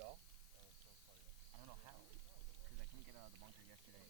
I don't know how, because I couldn't get out of the bunker yesterday.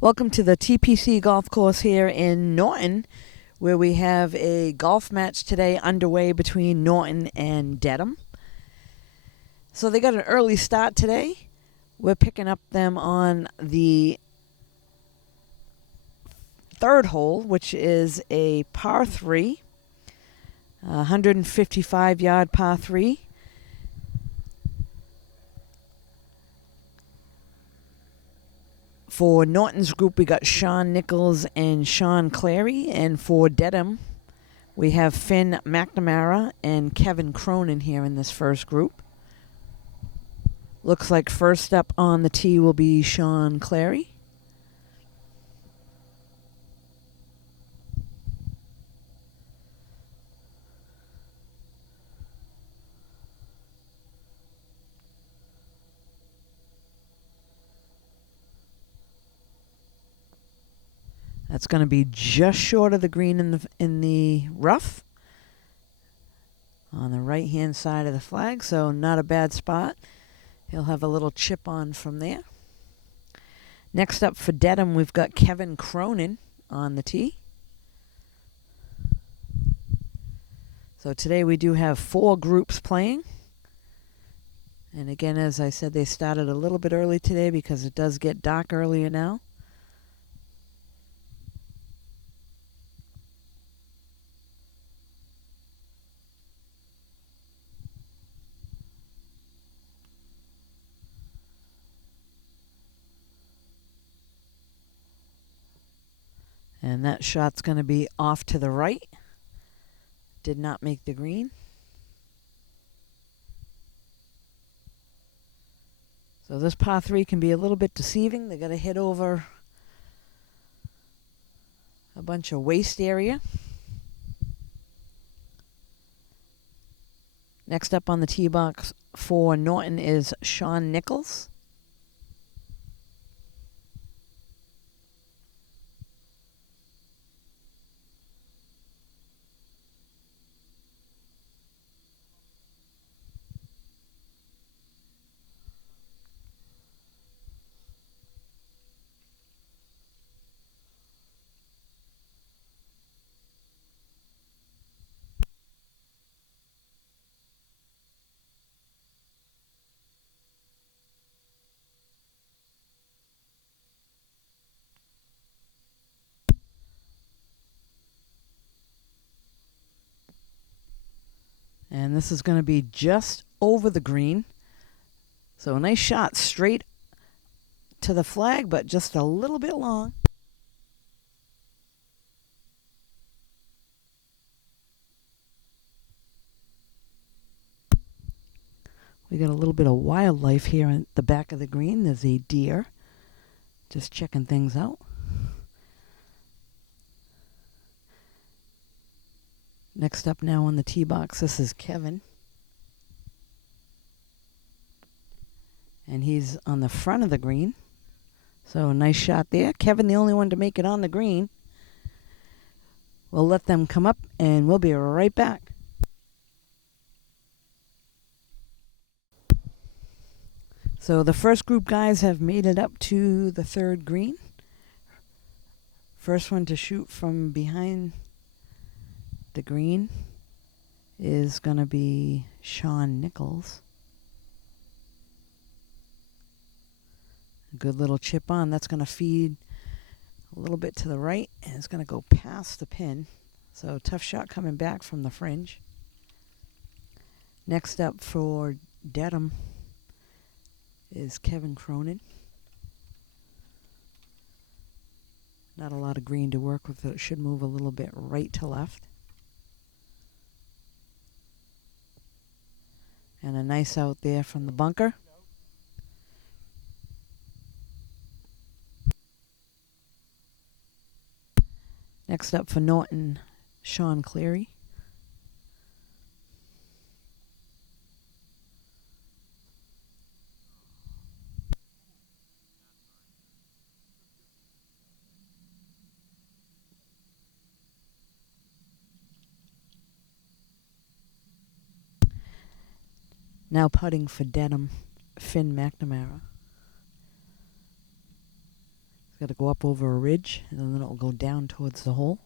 Welcome to the TPC Golf Course here in Norton, where we have a golf match today underway between Norton and Dedham. So they got an early start today. We're picking up them on the third hole, which is a par 3, 155-yard par 3. For Norton's group, we got Sean Nichols and Sean Clary. And for Dedham, we have Finn Mcnamara and Kevin Cronin here in this first group. Looks like first up on the tee will be Sean Clary. That's going to be just short of the green in the rough on the right-hand side of the flag, so not a bad spot. He'll have a little chip on from there. Next up for Dedham, we've got Kevin Cronin on the tee. So today we do have 4 groups playing. And again, as I said, they started a little bit early today because it does get dark earlier now. And that shot's going to be off to the right. Did not make the green. So this par 3 can be a little bit deceiving. They got to hit over a bunch of waste area. Next up on the tee box for Norton is Sean Nichols. And this is going to be just over the green. So a nice shot straight to the flag, but just a little bit long. We got a little bit of wildlife here at the back of the green. There's a deer. Just checking things out. Next up now on the tee box, this is Kevin. And he's on the front of the green. So a nice shot there. Kevin, the only one to make it on the green. We'll let them come up and we'll be right back. So the first group guys have made it up to the third green. First one to shoot from behind the green is going to be Sean Nichols. A good little chip on. That's going to feed a little bit to the right, and it's going to go past the pin. So tough shot coming back from the fringe. Next up for Dedham is Kevin Cronin. Not a lot of green to work with. It should move a little bit right to left. And a nice out there from the bunker. Next up for Norton, Sean Cleary. Now putting for Dedham, Mcnamara. It's got to go up over a ridge, and then it'll go down towards the hole.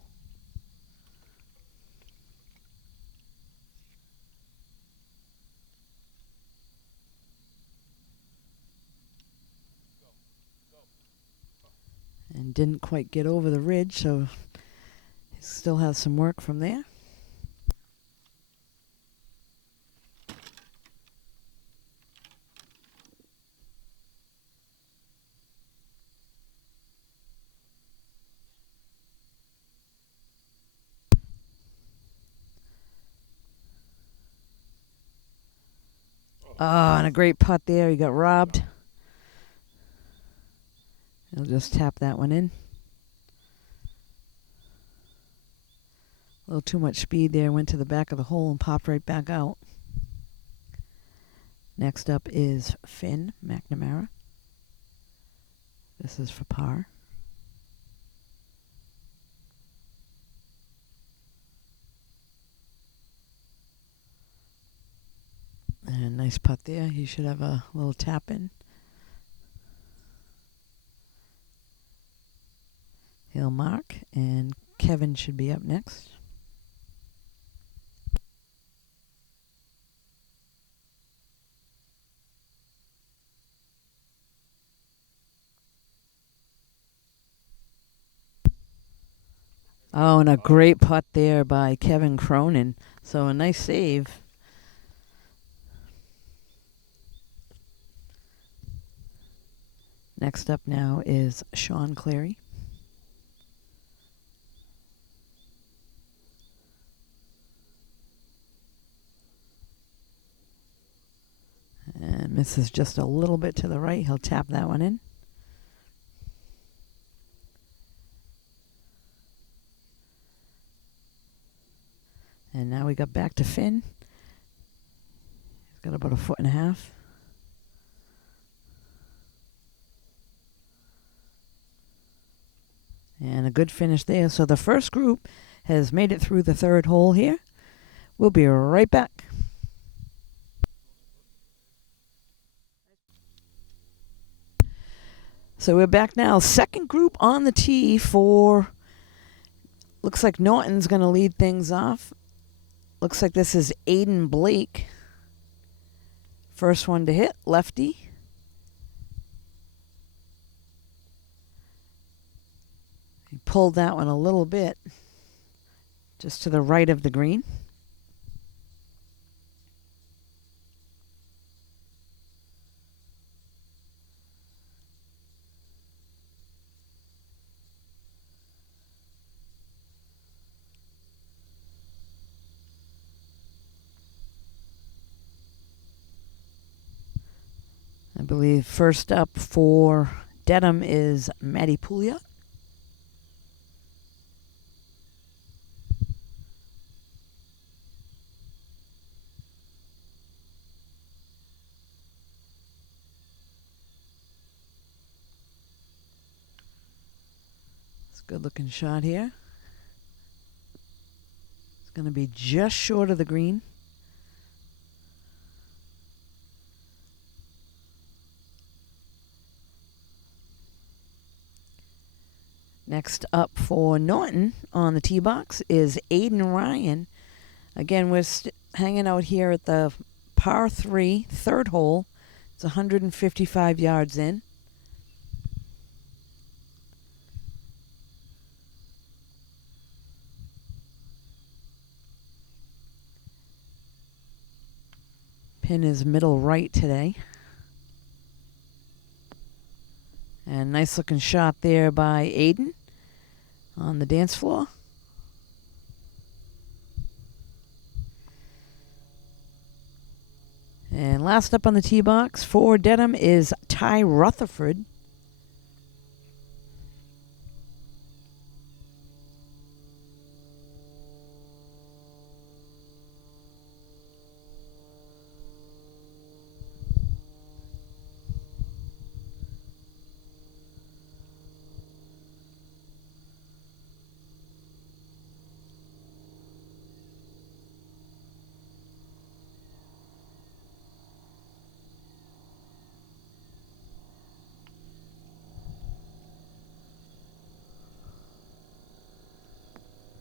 And didn't quite get over the ridge, so he still has some work from there. Oh, and a great putt there. He got robbed. He'll just tap that one in. A little too much speed there. Went to the back of the hole and popped right back out. Next up is Mcnamara. This is for par. And nice putt there. He should have a little tap in. He'll mark, and Kevin should be up next. Oh, and a great putt there by Kevin Cronin. So a nice save. Next up now is Sean Cleary. And misses just a little bit to the right. He'll tap that one in. And now we got back to Finn. He's got about 1.5 feet. And a good finish there. So the first group has made it through the third hole here. We'll be right back. So we're back now. Second group on the tee for, looks like Norton's going to lead things off. Looks like this is Aiden Blake. First one to hit, lefty. He pulled that one a little bit, just to the right of the green. I believe first up for Dedham is Matty Pouliot. It's a good looking shot here. It's going to be just short of the green. Next up for Norton on the tee box is Aiden Ryan. Again, we're hanging out here at the par 3, third hole. It's 155 yards in. Pin is middle right today. And nice looking shot there by Aiden. on the dance floor. And last up on the tee box for Dedham is Ty Rutherford.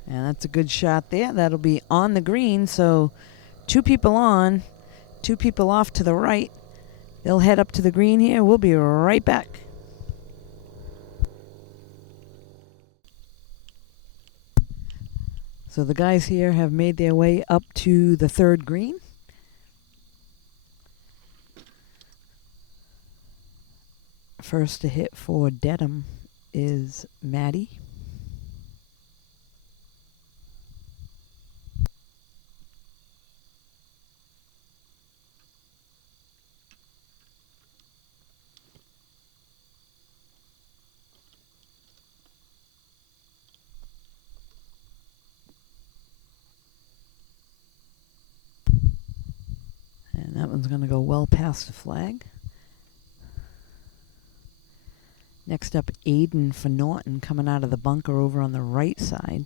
And that's a good shot there. That'll be on the green. So 2 people on, 2 people off to the right. They'll head up to the green here. We'll be right back. So the guys here have made their way up to the 3rd green. First to hit for Dedham is Maddie. And that one's going to go well past the flag. Next up, Aiden for Norton coming out of the bunker over on the right side.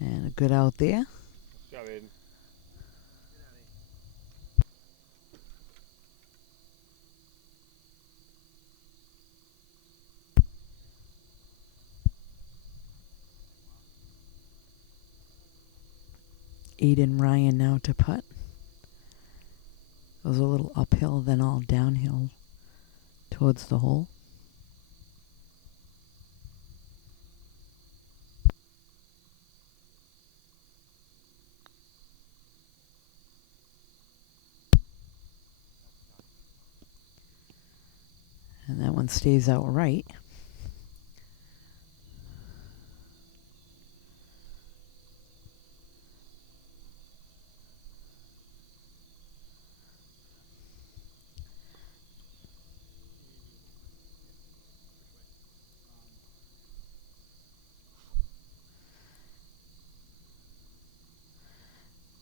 And a good out there. Good job, Aiden. Aiden Ryan now to putt. Goes a little uphill, then all downhill towards the hole. And that one stays out right.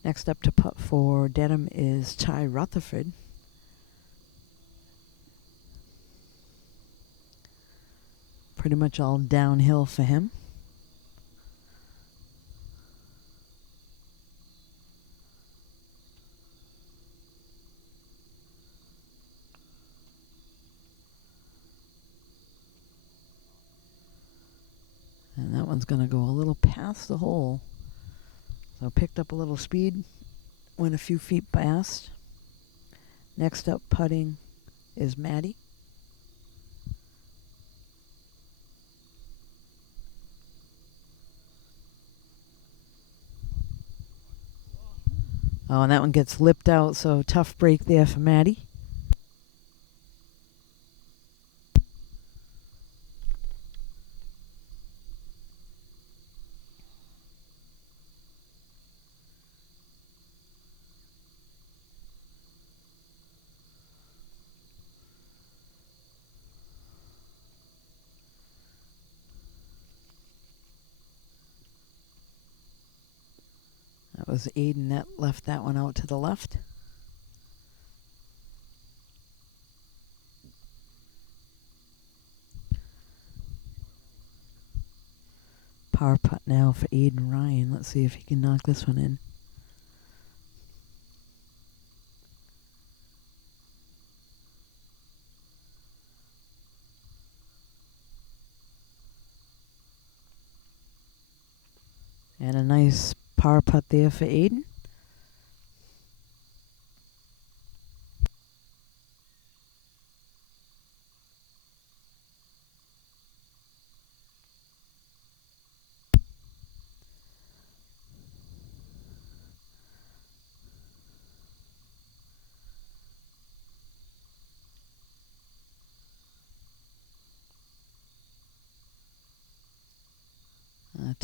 Next up to putt for Dedham is Ty Rutherford. Pretty much all downhill for him. And that one's going to go a little past the hole. So picked up a little speed, went a few feet past. Next up putting is Maddie. Oh, and that one gets lipped out, so tough break there for Maddie. That was Aiden that left that one out to the left. Power putt now for Aiden Ryan. Let's see if he can knock this one in. And a nice par putt there for Aiden.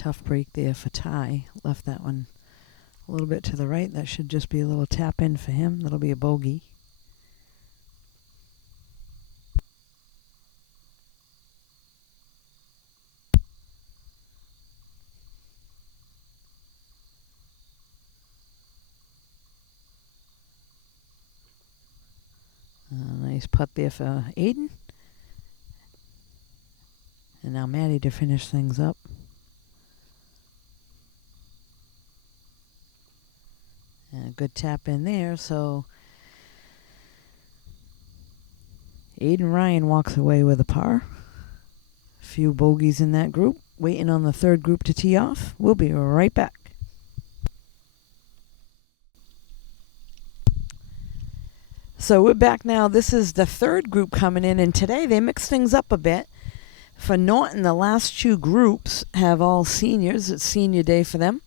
tough break there for Ty. Left that one a little bit to the right. That should just be a little tap in for him. That'll be a bogey. Nice putt there for Aiden. And now Maddie to finish things up. And a good tap in there, so Aiden Ryan walks away with a par. A few bogeys in that group. Waiting on the third group to tee off. We'll be right back. So we're back now. This is the third group coming in, and today they mix things up a bit. For Norton, the last two groups have all seniors. It's senior day for them.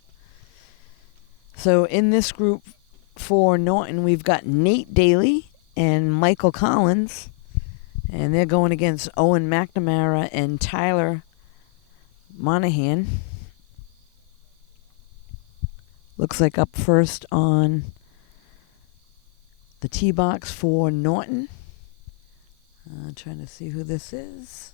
So in this group for Norton, we've got Nate Daly and Michael Collins, and they're going against Owen McNamara and Tyler Monahan. Looks like up first on the tee box for Norton. Trying to see who this is.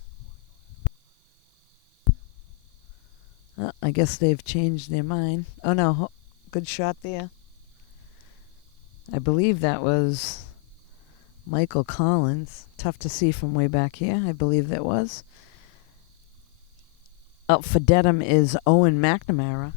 I guess they've changed their mind. Oh no, good shot there. I believe that was Michael Collins. Tough to see from way back here. I believe that was. Up for Dedham is Owen McNamara.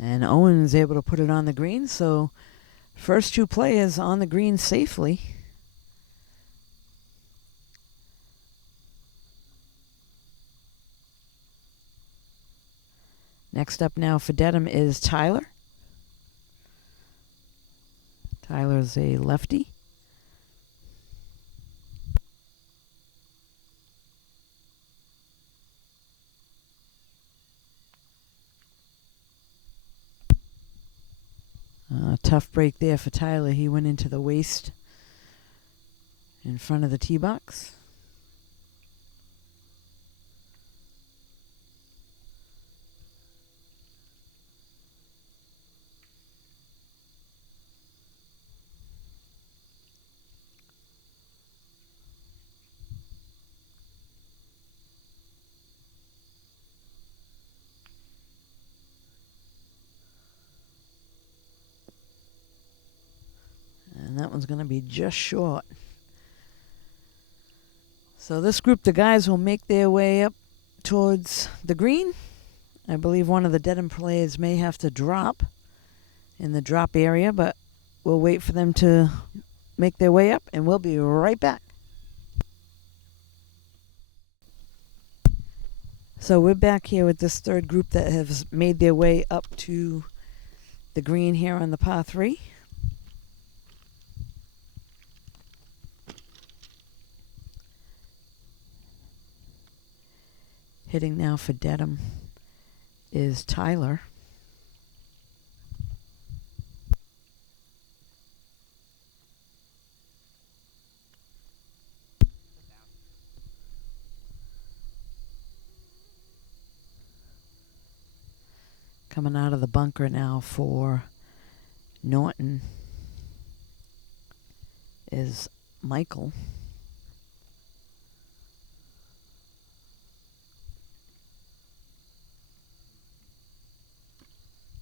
And Owen is able to put it on the green, so first two players on the green safely. Next up now for Dedham is Tyler. Tyler's a lefty. Tough break there for Tyler. He went into the waist in front of the tee box. And that one's going to be just short. So this group, the guys will make their way up towards the green. I believe one of the Dedham players may have to drop in the drop area, but we'll wait for them to make their way up, and we'll be right back. So we're back here with this third group that has made their way up to the green here on the par 3. Hitting now for Dedham is Tyler. Coming out of the bunker now for Norton is Michael.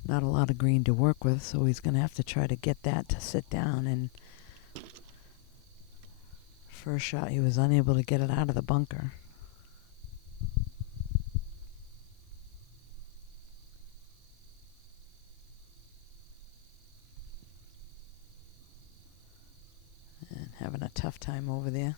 Not a lot of green to work with, so he's going to have to try to get that to sit down. And first shot, he was unable to get it out of the bunker. And having a tough time over there.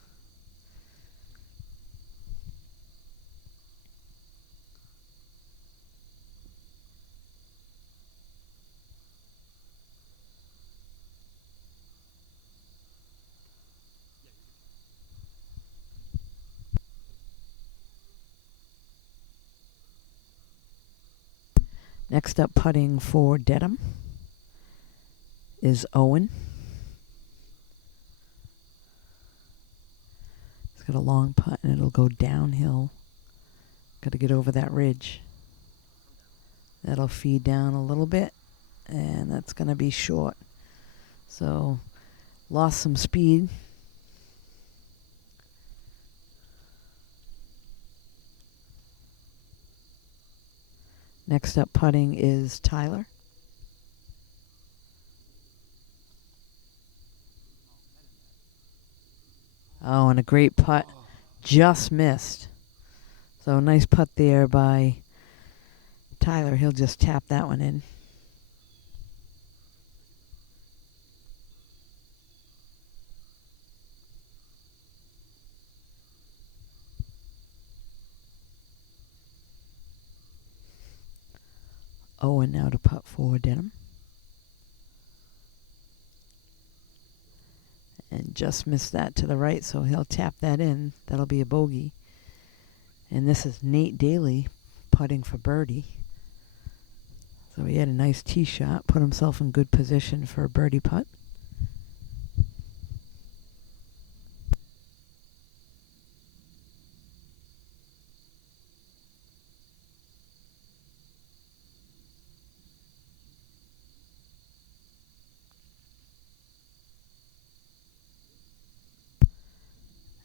Next up, putting for Dedham is Owen. He's got a long putt and it'll go downhill. Got to get over that ridge. That'll feed down a little bit, and that's going to be short. So, lost some speed. Next up putting is Tyler. Oh, and a great putt. Just missed. So nice putt there by Tyler. He'll just tap that one in. Owen now to putt for Dedham. And just missed that to the right, so he'll tap that in. That'll be a bogey. And this is Nate Daly putting for birdie. So he had a nice tee shot, put himself in good position for a birdie putt.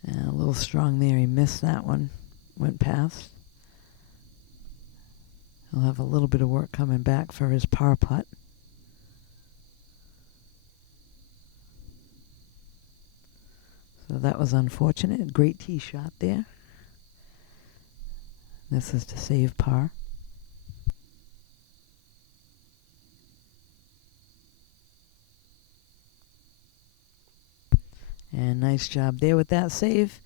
And a little strong there. He missed that one. Went past. He'll have a little bit of work coming back for his par putt. So that was unfortunate. Great tee shot there. This is to save par. And nice job there with that save.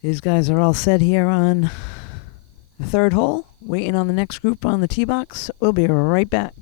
These guys are all set here on the third hole, waiting on the next group on the tee box. We'll be right back.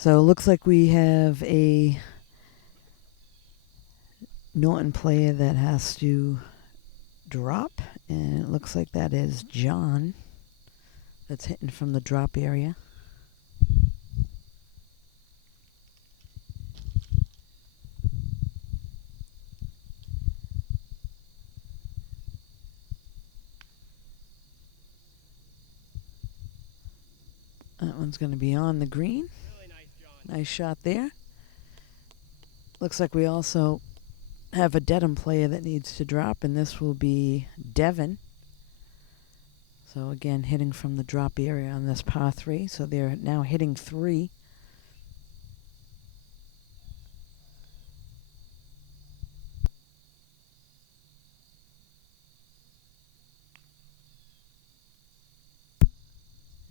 So it looks like we have a Norton player that has to drop, and it looks like that is John that's hitting from the drop area. That one's going to be on the green. Nice shot there. Looks like we also have a Dedham player that needs to drop, and this will be Devon. So again, hitting from the drop area on this par 3. So they're now hitting 3.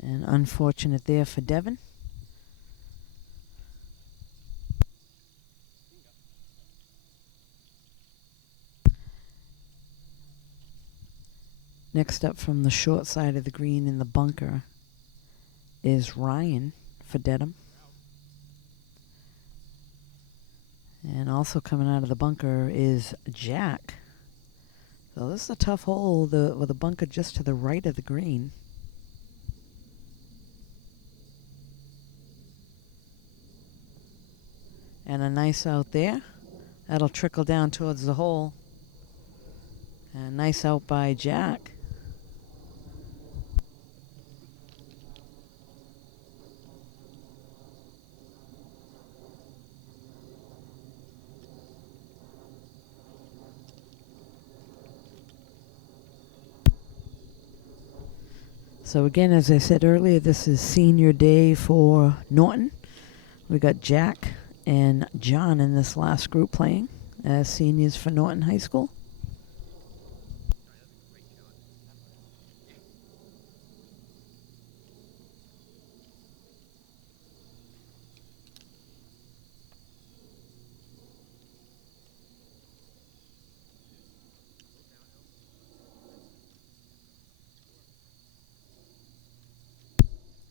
And unfortunate there for Devon. Next up from the short side of the green in the bunker is Ryan for Dedham. And also coming out of the bunker is Jack. So this is a tough hole with a bunker just to the right of the green. And a nice out there. That'll trickle down towards the hole. And nice out by Jack. So again, as I said earlier, this is senior day for Norton. We got Jack and John in this last group playing as seniors for Norton High School.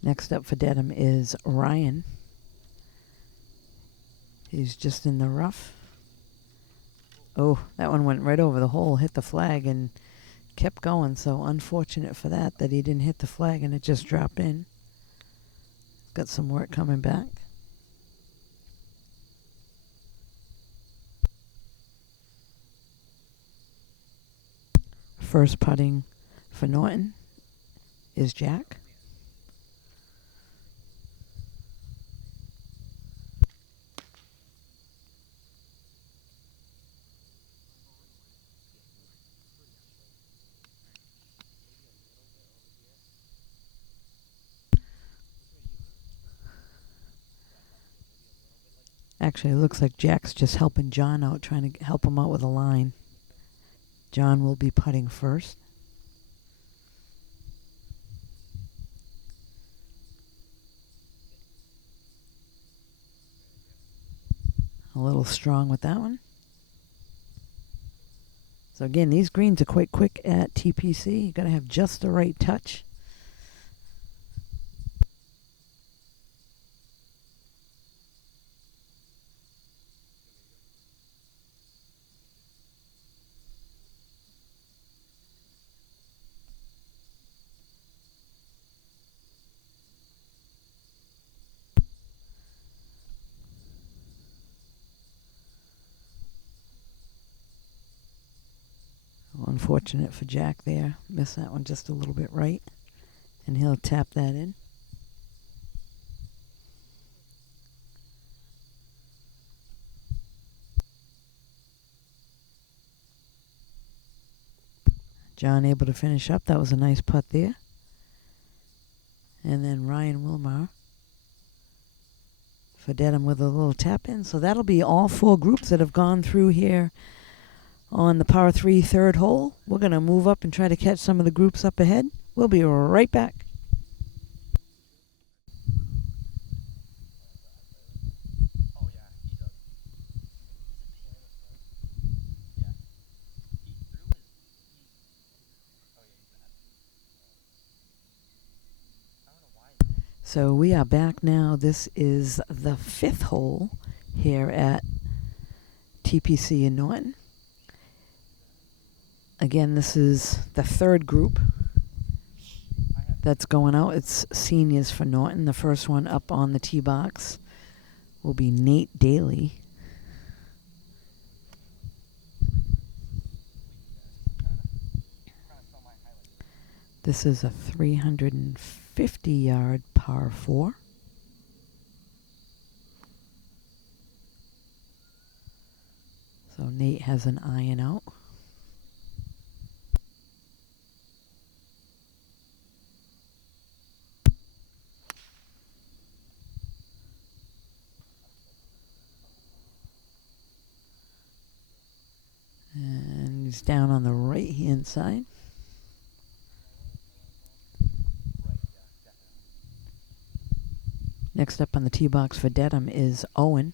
Next up for Dedham is Ryan. He's just in the rough. Oh, that one went right over the hole, hit the flag, and kept going. So unfortunate for that he didn't hit the flag and it just dropped in. Got some work coming back. First putting for Norton is Jack. Actually, it looks like Jack's just helping John out, trying to help him out with a line. John will be putting first. A little strong with that one. So again, these greens are quite quick at TPC. You got to have just the right touch. Unfortunate for Jack there. Missed that one just a little bit right. And he'll tap that in. John able to finish up. That was a nice putt there. And then Ryan Wilmar for Dedham with a little tap in. So that'll be all 4 groups that have gone through here on the par 3 third hole. We're going to move up and try to catch some of the groups up ahead. We'll be right back. So we are back now. This is the 5th hole here at TPC in Norton. Again, this is the 3rd group that's going out. It's seniors for Norton. The first one up on the tee box will be Nate Daly. This is a 350-yard par 4. So Nate has an iron out. And he's down on the right-hand side. Next up on the tee box for Dedham is Owen.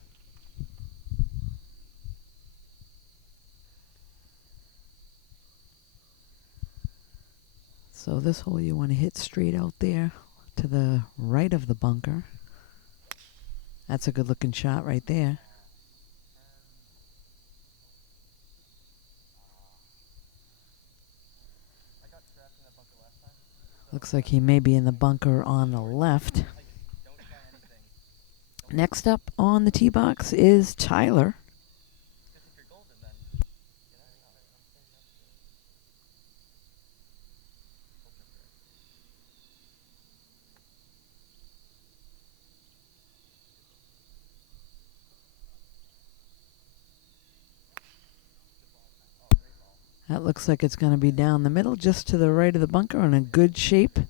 So this hole you want to hit straight out there to the right of the bunker. That's a good looking shot right there. Looks like he may be in the bunker on the left. Next up on the tee box is Tyler. That looks like it's going to be down the middle, just to the right of the bunker, in a good shape.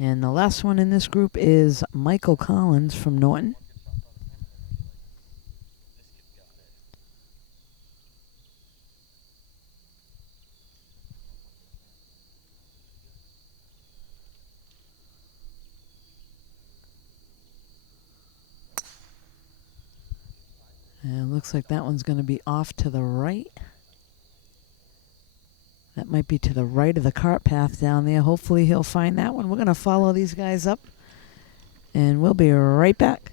And the last one in this group is Michael Collins from Norton. And it looks like that one's going to be off to the right. That might be to the right of the cart path down there. Hopefully he'll find that one. We're going to follow these guys up, and we'll be right back.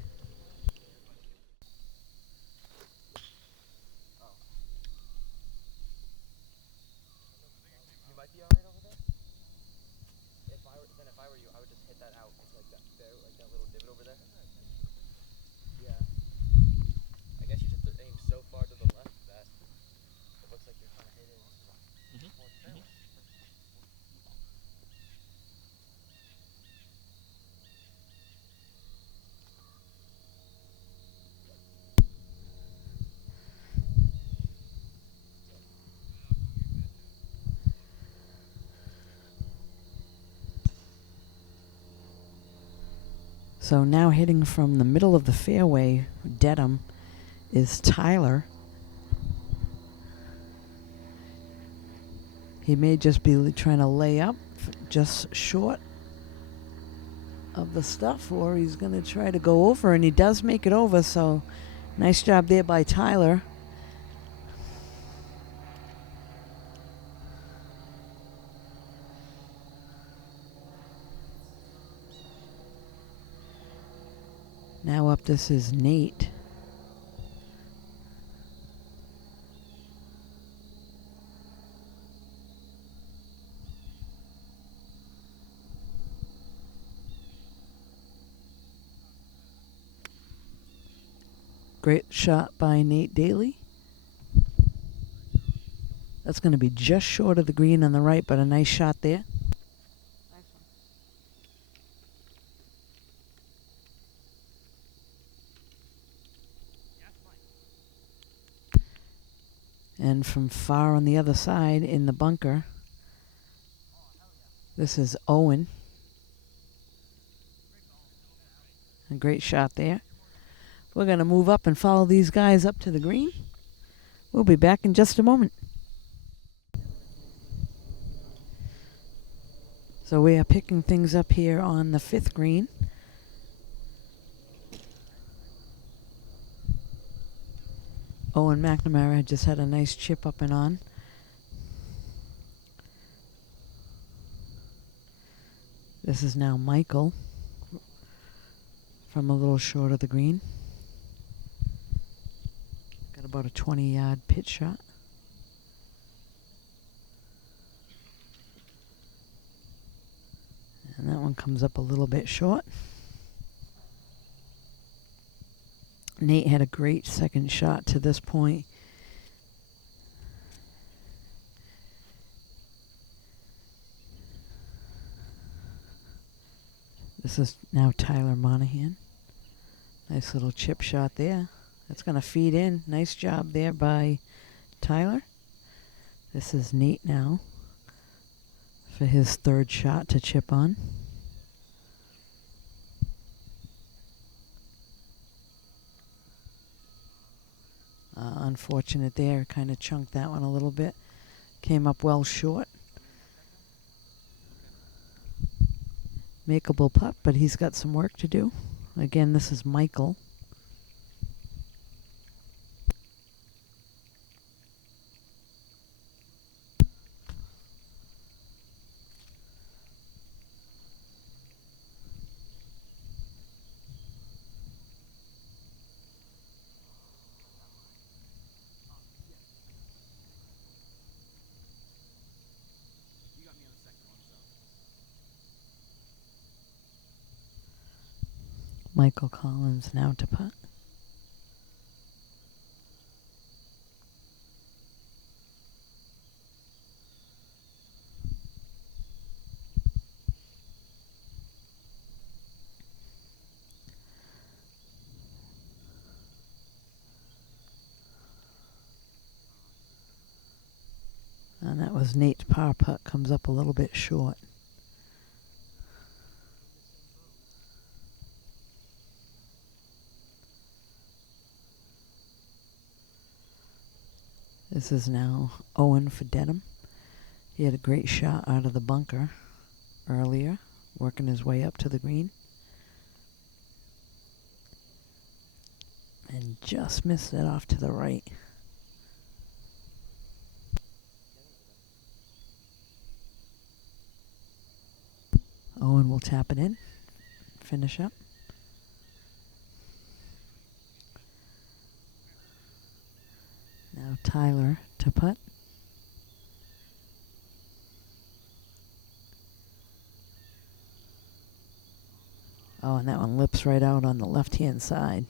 You might be alright over there. If I were you, I would just hit that out into like that little divot over there. Yeah. I guess you just have to aim so far to the left that it looks like you're trying to hit it. So now hitting from the middle of the fairway, Dedham, is Tyler. He may just be trying to lay up just short of the stuff, or he's going to try to go over, and he does make it over, so nice job there by Tyler. Now up this is Nate. Great shot by Nate Daly. That's going to be just short of the green on the right, but a nice shot there. And from far on the other side in the bunker, this is Owen. A great shot there. We're going to move up and follow these guys up to the green. We'll be back in just a moment. So we are picking things up here on the 5th green. Owen Mcnamara just had a nice chip up and on. This is now Michael from a little short of the green. Got about a 20-yard pitch shot. And that one comes up a little bit short. Nate had a great second shot to this point. This is now Tyler Monahan. Nice little chip shot there. That's going to feed in. Nice job there by Tyler. This is Nate now for his third shot to chip on. Unfortunate there. Kind of chunked that one a little bit. Came up well short. Makeable putt, but he's got some work to do. Again, this is Michael. Michael Collins now to putt. And that was Nate's par putt, comes up a little bit short. This is now Owen for Dedham. He had a great shot out of the bunker earlier, working his way up to the green. And just missed it off to the right. Owen will tap it in, finish up. Now Tyler to putt. Oh, and that one lips right out on the left-hand side.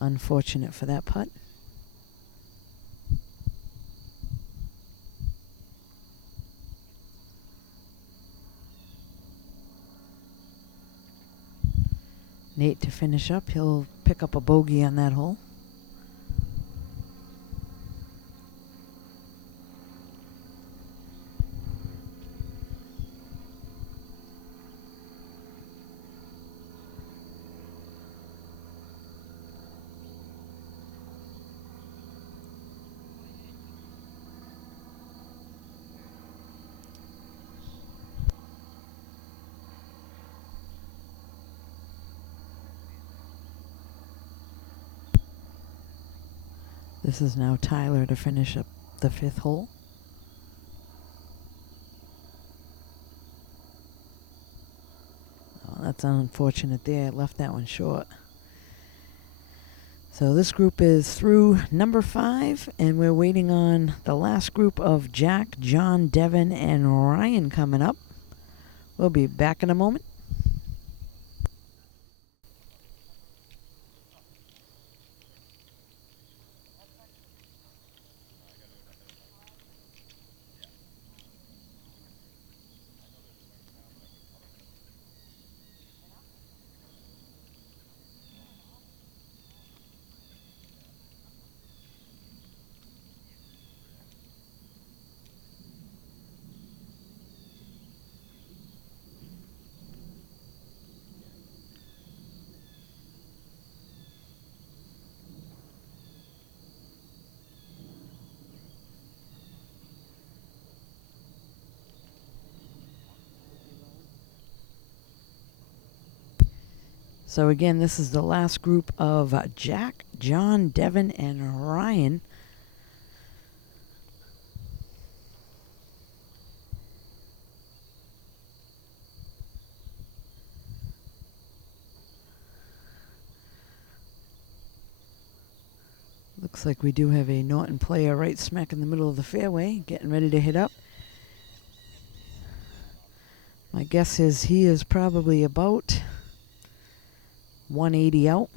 Unfortunate for that putt. Nate to finish up. He'll pick up a bogey on that hole. This is now Tyler to finish up the fifth hole. Oh, that's unfortunate there. Left that one short. So this group is through number 5, and we're waiting on the last group of Jack, John, Devin, and Ryan coming up. We'll be back in a moment. So again, this is the last group of Jack, John, Devin, and Ryan. Looks like we do have a Norton player right smack in the middle of the fairway, getting ready to hit up. My guess is he is probably about 180 out.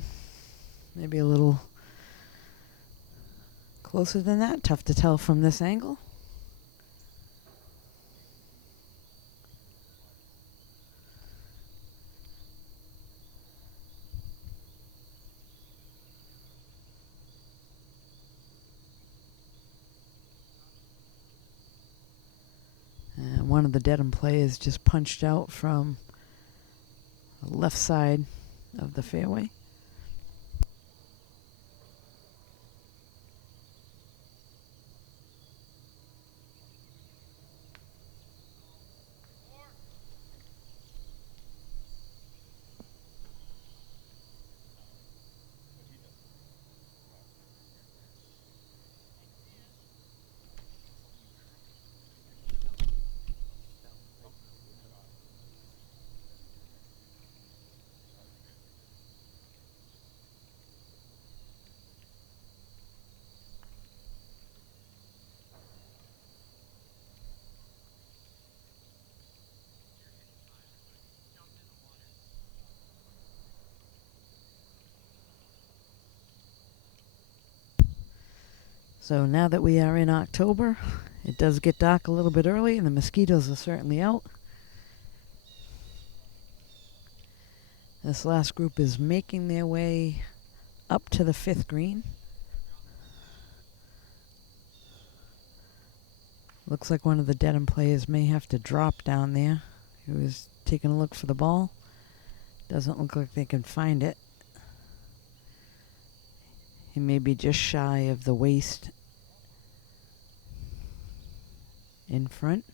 Maybe a little closer than that. Tough to tell from this angle. And one of the Dedham players just punched out from the left side of the fairway. So now that we are in October, it does get dark a little bit early, and the mosquitoes are certainly out. This last group is making their way up to the 5th green. Looks like one of the Dedham players may have to drop down there. He was taking a look for the ball. Doesn't look like they can find it. He may be just shy of the waist in front.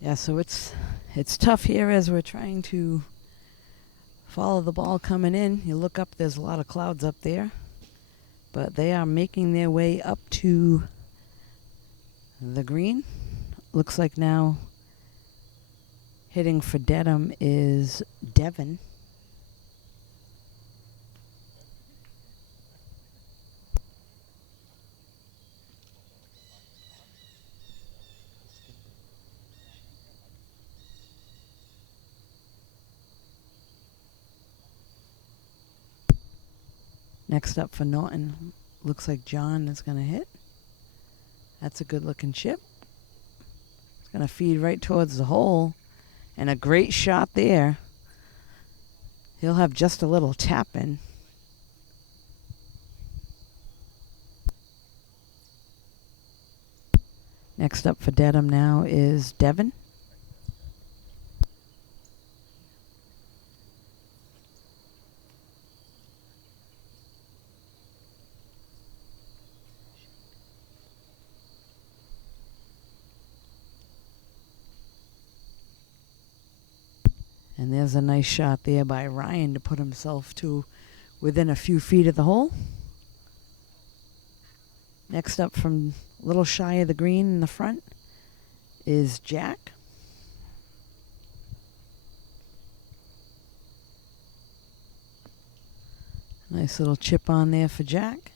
Yeah, so it's tough here as we're trying to follow the ball coming in. You look up, there's a lot of clouds up there. But they are making their way up to the green. Looks like now hitting for Dedham is Devon. Next up for Norton, looks like John is going to hit. That's a good looking chip. It's going to feed right towards the hole. And a great shot there. He'll have just a little tap in. Next up for Dedham now is Devon. And there's a nice shot there by Ryan to put himself to within a few feet of the hole. Next up from a little shy of the green in the front is Jack. Nice little chip on there for Jack.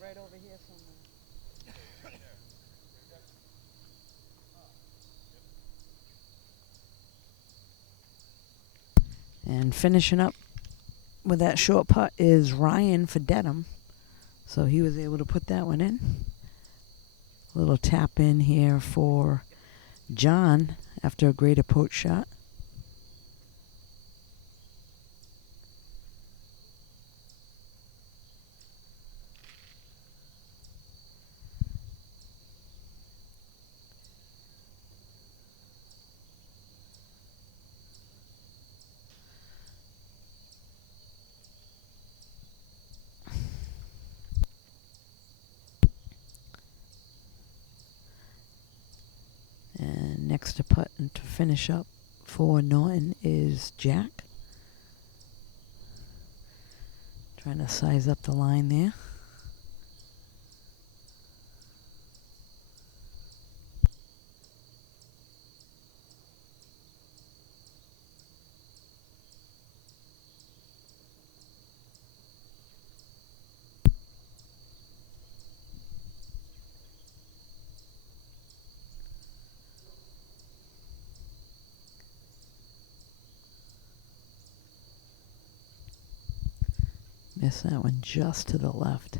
Right over here somewhere. And finishing up with that short putt is Ryan for Dedham. So he was able to put that one in. A little tap in here for John after a great approach shot. next to putt and to finish up for Norton is Jack. Trying to size up the line there. Missed that one just to the left.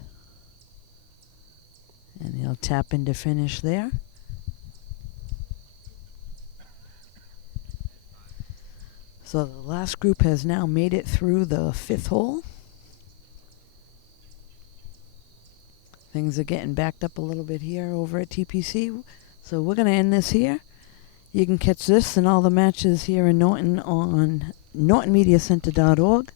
And he'll tap in to finish there. So the last group has now made it through the 5th hole. Things are getting backed up a little bit here over at TPC. So we're going to end this here. You can catch this and all the matches here in Norton on nortonmediacenter.org.